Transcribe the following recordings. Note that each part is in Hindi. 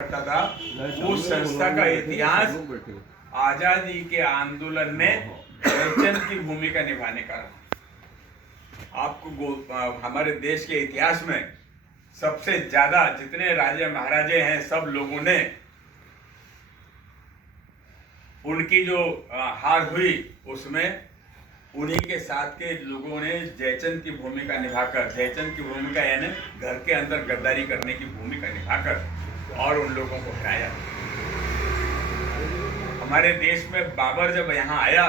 करता था उस संस्था का इतिहास आजादी के आंदोलन में जयचंद की भूमिका निभाने का रहा। आपको हमारे देश के इतिहास में सबसे ज्यादा जितने राजे महाराजे हैं सब लोगों ने उनकी जो हार हुई उसमें उन्हीं के साथ के लोगों ने जयचंद की भूमिका निभाकर, जयचंद की भूमिका यानी घर के अंदर गद्दारी करने की भूमिका निभाकर और उन लोगों को हराया। हमारे देश में बाबर जब यहाँ आया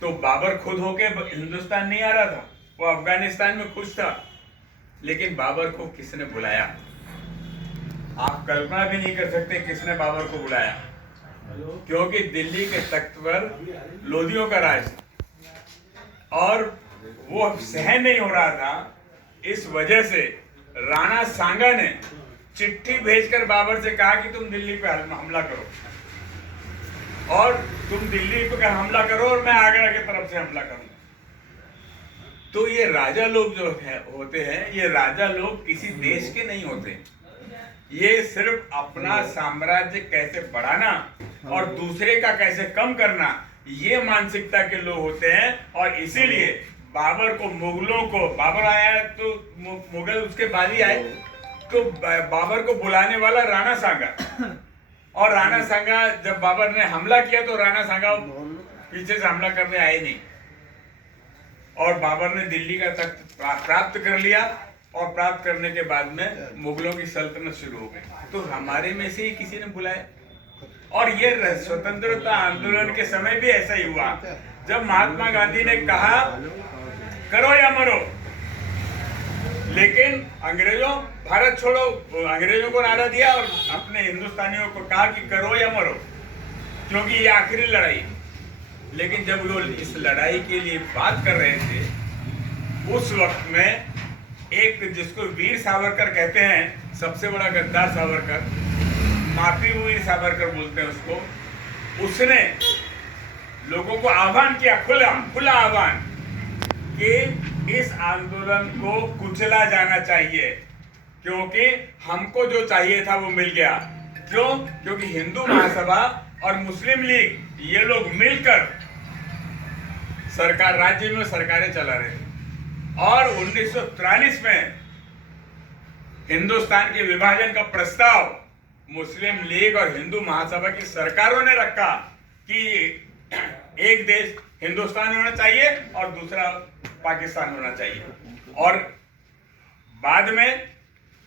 तो बाबर खुद होके हिंदुस्तान नहीं आ रहा था, वो अफगानिस्तान में खुश था, लेकिन बाबर को किसने बुलाया? आप कल्पना भी नहीं कर सकते किसने बाबर को बुलाया, क्योंकि दिल्ली के तख्त पर लोधियों का राज और वो सहन नहीं हो रहा था। इस वजह से राणा सांगा ने चिट्ठी भेजकर बाबर से कहा कि तुम दिल्ली पे हमला करो और तुम दिल्ली पे हमला करो और मैं आगरा की तरफ से हमला करूंगा। तो ये राजा लोग जो है होते हैं, ये राजा लोग किसी देश के नहीं होते, ये सिर्फ अपना साम्राज्य कैसे बढ़ाना और दूसरे का कैसे कम करना, ये मानसिकता के लोग होते हैं। और इसीलिए बाबर को, मुगलों को, बाबर आया तो मुगल उसके बाद ही आए, तो बाबर को बुलाने वाला राणा सांगा, और राणा सांगा जब बाबर ने हमला किया तो राणा सांगा पीछे से हमला करने आए नहीं, और बाबर ने दिल्ली का तख्त प्राप्त कर लिया और प्राप्त करने के बाद में मुगलों की सल्तनत शुरू हो गई। तो हमारे में से ही किसी ने बुलाया। और ये स्वतंत्रता आंदोलन के समय भी ऐसा ही हुआ, जब महात्मा गांधी ने कहा करो या मरो, लेकिन अंग्रेजों भारत छोड़ो, अंग्रेजों को नारा दिया और अपने हिंदुस्तानियों को कहा कि करो या मरो, क्योंकि ये आखिरी लड़ाई। लेकिन जब लोग इस लड़ाई के लिए बात कर रहे थे उस वक्त में एक, जिसको वीर सावरकर कहते हैं, सबसे बड़ा गद्दार सावरकर, माफी वीर सावरकर बोलते हैं उसको, उसने लोगों को आह्वान किया, खुला आह्वान कि इस आंदोलन को कुचला जाना चाहिए, क्योंकि हमको जो चाहिए था वो मिल गया। क्यों? क्योंकि हिंदू महासभा और मुस्लिम लीग ये लोग मिलकर सरकार, राज्य में सरकारें चला रहे थे, और 1943 में हिंदुस्तान के विभाजन का प्रस्ताव मुस्लिम लीग और हिंदू महासभा की सरकारों ने रखा कि एक देश हिंदुस्तान होना चाहिए और दूसरा पाकिस्तान होना चाहिए। और बाद में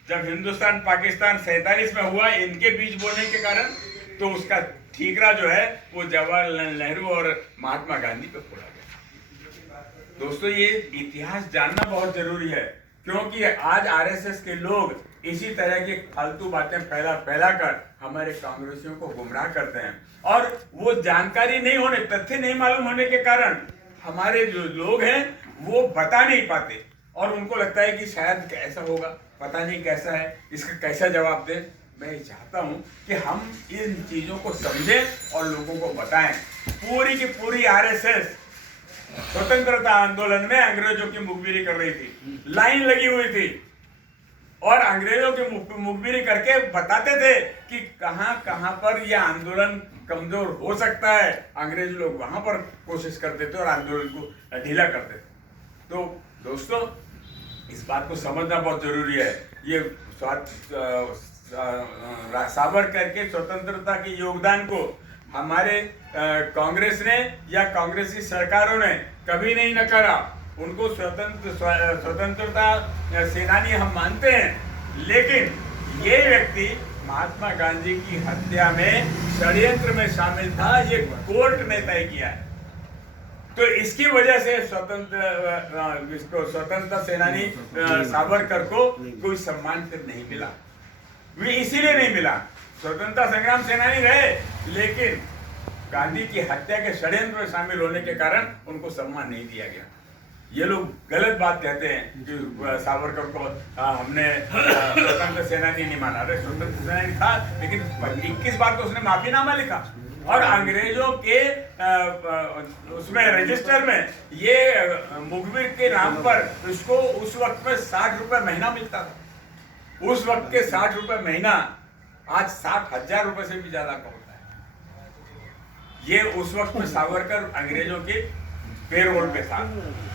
जब हिंदुस्तान पाकिस्तान 47 में हुआ, इनके बीच बोलने के कारण, तो उसका ठीकरा जो है वो जवाहरलाल नेहरू और महात्मा गांधी पे फोड़ा गया। दोस्तों, ये इतिहास जानना बहुत जरूरी है, क्योंकि आज आरएसएस के लोग इसी तरह की फालतू बातें फैला कर हमारे कांग्रेसियों को गुमराह करते हैं, और वो जानकारी नहीं होने, तथ्य नहीं मालूम होने के कारण हमारे जो लोग हैं वो बता नहीं पाते, और उनको लगता है कि शायद ऐसा होगा, पता नहीं कैसा है, इसका कैसा जवाब दें। मैं चाहता हूं कि हम इन चीजों को समझें और लोगों को बताएं। पूरी की पूरी आरएसएस स्वतंत्रता आंदोलन में अंग्रेजों की मुखबिरी कर रही थी, लाइन लगी हुई थी, और अंग्रेजों की मुखबिरी करके बताते थे कि कहां कहां पर यह आंदोलन कमजोर हो सकता है। अंग्रेज लोग वहां पर कोशिश करते थे और आंदोलन को ढीला करते थे। तो दोस्तों, इस बात को समझना बहुत जरूरी है। ये सावरकर के स्वतंत्रता के योगदान को हमारे कांग्रेस ने या कांग्रेस की सरकारों ने कभी नहीं नकारा। उनको स्वतंत्रता सेनानी हम मानते हैं, लेकिन ये व्यक्ति महात्मा गांधी की हत्या में षड्यंत्र में शामिल था, ये कोर्ट ने तय किया है। तो इसकी वजह से स्वतंत्रता सेनानी सावरकर को कोई सम्मान फिर नहीं मिला। वे इसीलिए नहीं मिला, स्वतंत्रता संग्राम सेनानी रहे, लेकिन गांधी की हत्या के षड्यंत्र में शामिल होने के कारण उनको सम्मान नहीं दिया गया। ये लोग गलत बात कहते हैं कि सावरकर को हमने स्वतंत्र सेनानी नहीं माना। अरे स्वतंत्र सेनानी था, लेकिन 21 बार तो उसने माफीनामा लिखा, और अंग्रेजों के उसमें रजिस्टर में ये मुखबिर के नाम पर उसको उस वक्त में 60 रुपए महीना मिलता था। उस वक्त के 60 रुपए महीना आज 60,000 रुपए से भी ज्यादा का होता है। ये उस वक्त में सावरकर अंग्रेजों के पेरोल पे था,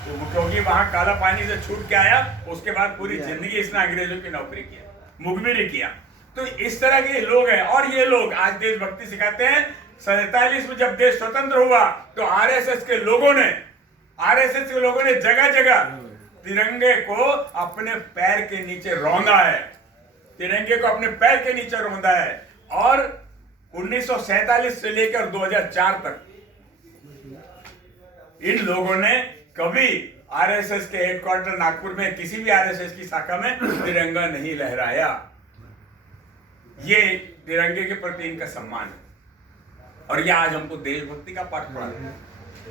क्योंकि वहां काला पानी से छूट के आया, उसके बाद पूरी जिंदगी इसने अंग्रेजों की नौकरी किया, मुखबिरी किया। तो इस तरह के लोग हैं, और ये लोग आज देशभक्ति सिखाते हैं। 47 में जब देश स्वतंत्र हुआ तो आरएसएस के लोगों ने जगह जगह तिरंगे को अपने पैर के नीचे रौंदा है, तिरंगे को अपने पैर के नीचे रौंदा है। और 1947 से लेकर 2004 तक इन लोगों ने कभी आरएसएस के हेडक्वार्टर नागपुर में किसी भी आरएसएस की शाखा में तिरंगा नहीं लहराया। ये तिरंगे के प्रति इनका सम्मान है, और ये आज हमको देशभक्ति का पाठ पढ़ाते हैं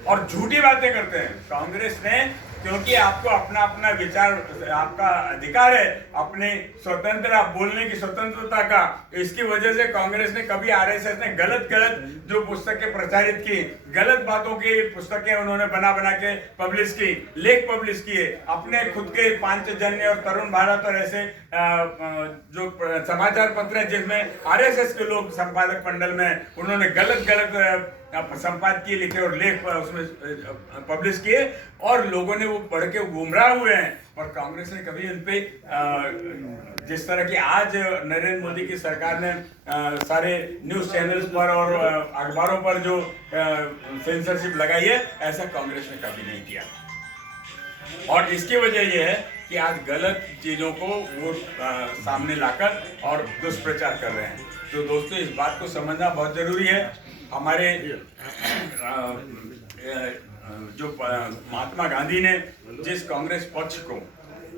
और झूठी बातें करते हैं। कांग्रेस ने, क्योंकि आपको अपना अपना विचार, आपका अधिकार है अपने स्वतंत्र बोलने की स्वतंत्रता का, इसकी वजह से कांग्रेस ने कभी, आरएसएस ने गलत जो पुस्तकें प्रचारित की, गलत बातों की पुस्तकें उन्होंने बना के पब्लिश की, लेख पब्लिश किए, अपने खुद के पांचजन्य और तरुण भारत और ऐसे जो समाचार पत्र है जिसमें आरएसएस के लोग संपादक मंडल में, उन्होंने गलत संपादकीय लिखे और लेख उसमें पब्लिश किए, और लोगों ने वो पढ़ के गुमराह हुए हैं। और कांग्रेस ने कभी उन पे जिस तरह की आज नरेंद्र मोदी की सरकार ने सारे न्यूज चैनल्स पर और अखबारों पर जो सेंसरशिप लगाई है, ऐसा कांग्रेस ने कभी नहीं किया। और इसकी वजह यह है कि आज गलत चीजों को वो सामने लाकर और दुष्प्रचार कर रहे हैं। तो दोस्तों, इस बात को समझना बहुत जरूरी है। हमारे जो महात्मा गांधी ने जिस कांग्रेस पक्ष को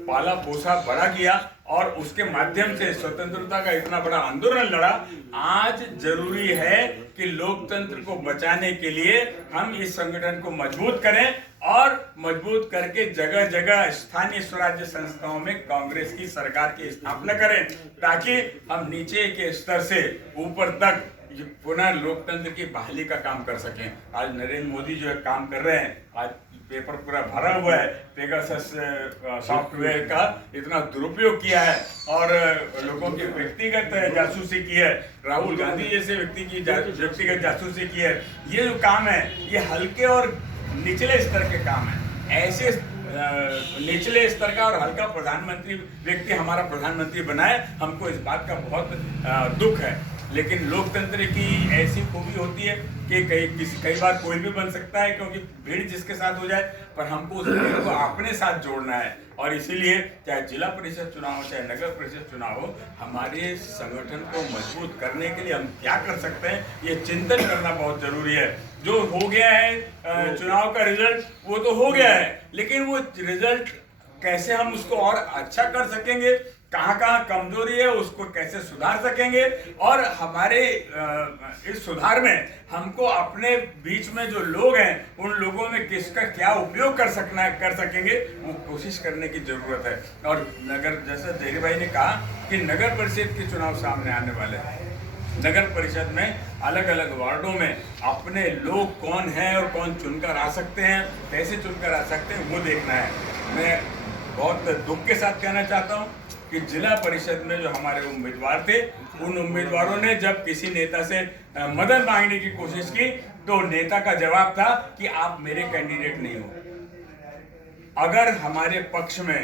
पाला पोसा बड़ा किया और उसके माध्यम से स्वतंत्रता का इतना बड़ा आंदोलन लड़ा, आज जरूरी है कि लोकतंत्र को बचाने के लिए हम इस संगठन को मजबूत करें, और मजबूत करके जगह जगह स्थानीय स्वराज्य संस्थाओं में कांग्रेस की सरकार की स्थापना करें, ताकि हम नीचे के स्तर से ऊपर तक पुनः लोकतंत्र की बहाली का काम कर सकें। आज नरेंद्र मोदी जो काम कर रहे हैं, आज पेपर पूरा भरा हुआ है, पेगासस सॉफ्टवेयर का इतना दुरुपयोग किया है और लोगों की व्यक्तिगत जासूसी की है, राहुल गांधी जैसे व्यक्ति की व्यक्तिगत जासूसी की है। ये जो काम है, ये हल्के और निचले स्तर के काम है। ऐसे निचले स्तर का और हल्का प्रधानमंत्री व्यक्ति हमारा प्रधानमंत्री बनाए, हमको इस बात का बहुत दुख है। लेकिन लोकतंत्र की ऐसी खूबी होती है कि कई बार कोई भी बन सकता है, क्योंकि भीड़ जिसके साथ हो जाए, पर हमको उस भीड़ को अपने साथ जोड़ना है। और इसीलिए चाहे जिला परिषद चुनाव हो, चाहे नगर परिषद चुनाव हो, हमारे संगठन को मजबूत करने के लिए हम क्या कर सकते हैं, ये चिंतन करना बहुत जरूरी है। जो हो गया है चुनाव का रिजल्ट, वो तो हो गया है, लेकिन वो रिजल्ट कैसे हम उसको और अच्छा कर सकेंगे, कहाँ कहाँ कमजोरी है उसको कैसे सुधार सकेंगे, और हमारे इस सुधार में हमको अपने बीच में जो लोग हैं, उन लोगों में किसका क्या उपयोग कर सकेंगे, वो कोशिश करने की जरूरत है। और नगर, जैसे देरी भाई ने कहा कि नगर परिषद के चुनाव सामने आने वाले हैं, नगर परिषद में अलग अलग वार्डों में अपने लोग कौन हैं और कौन चुनकर आ सकते हैं, कैसे चुनकर आ सकते हैं, वो देखना है। मैं बहुत दुख के साथ कहना चाहता हूँ कि जिला परिषद में जो हमारे उम्मीदवार थे, उन उम्मीदवारों ने जब किसी नेता से मदद मांगने की कोशिश की, तो नेता का जवाब था कि आप मेरे कैंडिडेट नहीं हो। अगर हमारे पक्ष में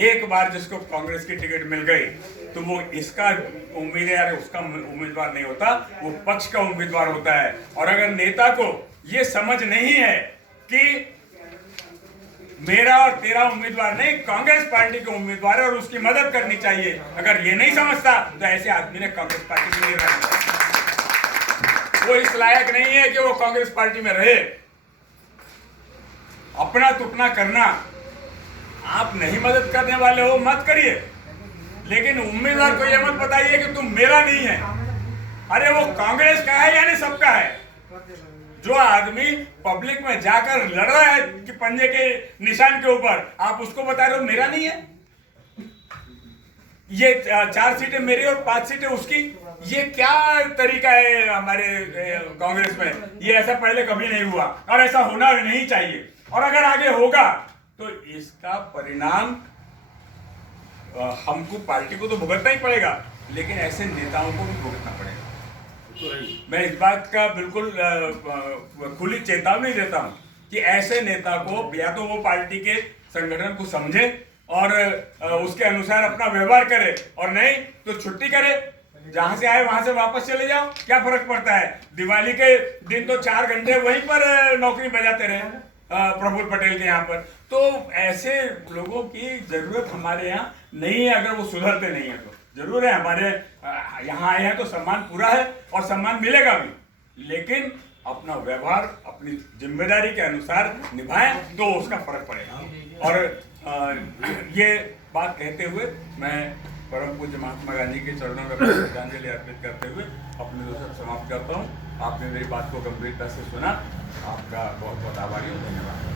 एक बार जिसको कांग्रेस की टिकट मिल गई, तो वो इसका उम्मीदवार उसका उम्मीदवार नहीं होता, वो पक्ष का उम्मीदवार होता है। और अगर नेता को ये समझ नहीं है कि मेरा और तेरा उम्मीदवार नहीं, कांग्रेस पार्टी के उम्मीदवार है और उसकी मदद करनी चाहिए, अगर ये नहीं समझता, तो ऐसे आदमी ने कांग्रेस पार्टी में नहीं रहना। वो इस लायक नहीं है कि वो कांग्रेस पार्टी में रहे। अपना तुपना करना, आप नहीं मदद करने वाले हो, मत करिए, लेकिन उम्मीदवार को यह मत बताइए कि तुम मेरा नहीं है। अरे वो कांग्रेस का है यानी सबका है। जो आदमी पब्लिक में जाकर लड़ रहा है कि पंजे के निशान के ऊपर, आप उसको बता रहे हो मेरा नहीं है, ये 4 सीटें मेरी और 5 सीटें उसकी। ये क्या तरीका है हमारे कांग्रेस में? ये ऐसा पहले कभी नहीं हुआ और ऐसा होना भी नहीं चाहिए। और अगर आगे होगा तो इसका परिणाम हमको, पार्टी को तो भुगतना ही पड़ेगा। लेकिन ऐसे नेताओं को भी भुगतना पड़ेगा। तो है ही। मैं इस बात का बिल्कुल खुली चेतावनी देता हूं कि ऐसे नेता को या तो वो पार्टी के संगठन को समझे और उसके अनुसार अपना व्यवहार करे, और नहीं तो छुट्टी करे, जहां से आए वहां से वापस चले जाओ, क्या फर्क पड़ता है। दिवाली के दिन तो 4 घंटे वहीं पर नौकरी बजाते रहे प्रफुल्ल पटेल के यहाँ पर। तो ऐसे लोगों की जरूरत हमारे यहाँ नहीं है, अगर वो सुधरते नहीं है तो। जरूर है, हमारे यहाँ आए हैं तो सम्मान पूरा है और सम्मान मिलेगा भी, लेकिन अपना व्यवहार अपनी जिम्मेदारी के अनुसार निभाएं तो उसका फर्क पड़ेगा। और ये बात कहते हुए मैं परम पूज्य महात्मा गांधी के चरणों में श्रद्धांजलि अर्पित करते हुए अपने दोस्तों समाप्त करता हूँ। आपने मेरी बात को गंभीरता से सुना, आपका बहुत बहुत आभारी हूँ, धन्यवाद।